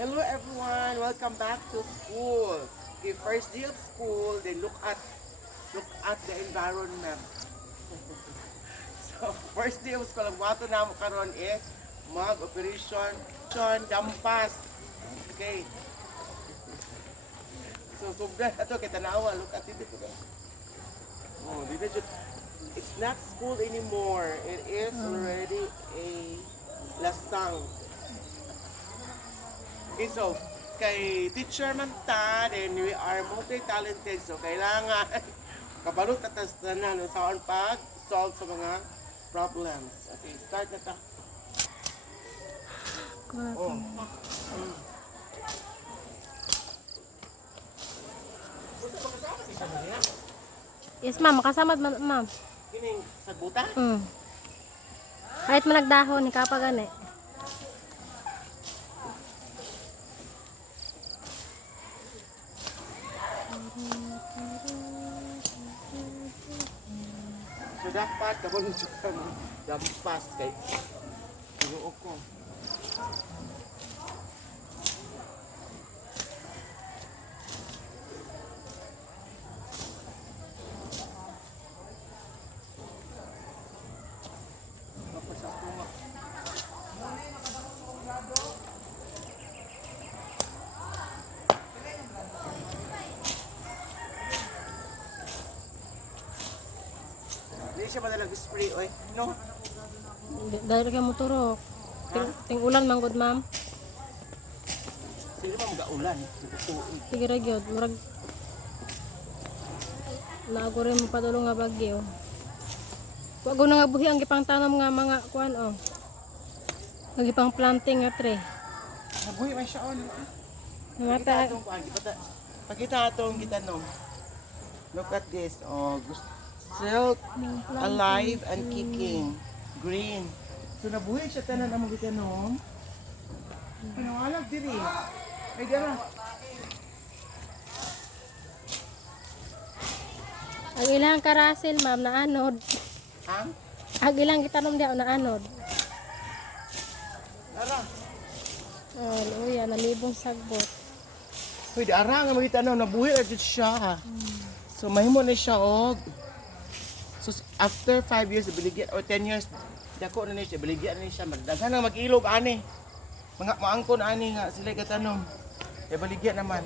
Hello everyone, welcome back to school. Okay, first day of school, then look at the environment. So, first day of school, ang wato na mo karon is mag-operation dampas. Okay. So, subdan ato kay tanawa, look at it. Oh, it's not school anymore. It is already a lasang. Okay, so, kay teacher man ta, then we are multi-talented, so kailangan kabalot at tastanan saan pag-solve sa mga problems. Okay, start na ta. Oh. Yes, ma'am. Makasamad man, ma'am. Kining sagbuta? Kahit managdahon, ikapagan eh. So dapat kabalot ka mo dampas kay tinuok ko. Hindi siya madalag spray, oy. No? Dahil kayo mo turok. Ting ulan man gud, ma'am. Sino man mag-ulan? Sige ra gyud, murag naago rin mo padulong nga bagyo. Wa go na nga buhi ang gipang tanom nga mga kuan oh. Ang gipang planting nga tre. Nabuhi man siya on. Mga Pakita ta atong kuan, pakita atong gitanom. Look at this. Oh, silk, alive and kicking. Green. So nabuhi siya tanan ang mga gitanom. Pinawalag diri. Ay gara. ang ilang karasil, ma'am, na anod. Ha? Ang ilang gitanom diha na anod. Ara. Oh, luya na libong sagbot. Hoy, di ara nga mga gitanom nabuhi ra jud siya. So mahimo na siya og. So after 5 years biligyan or 10 years dako na ni siya biligyan na ni siya magdaghan na mag-ilog ani. Mga maangkon ani nga sila gatanom. Kay baligyan naman.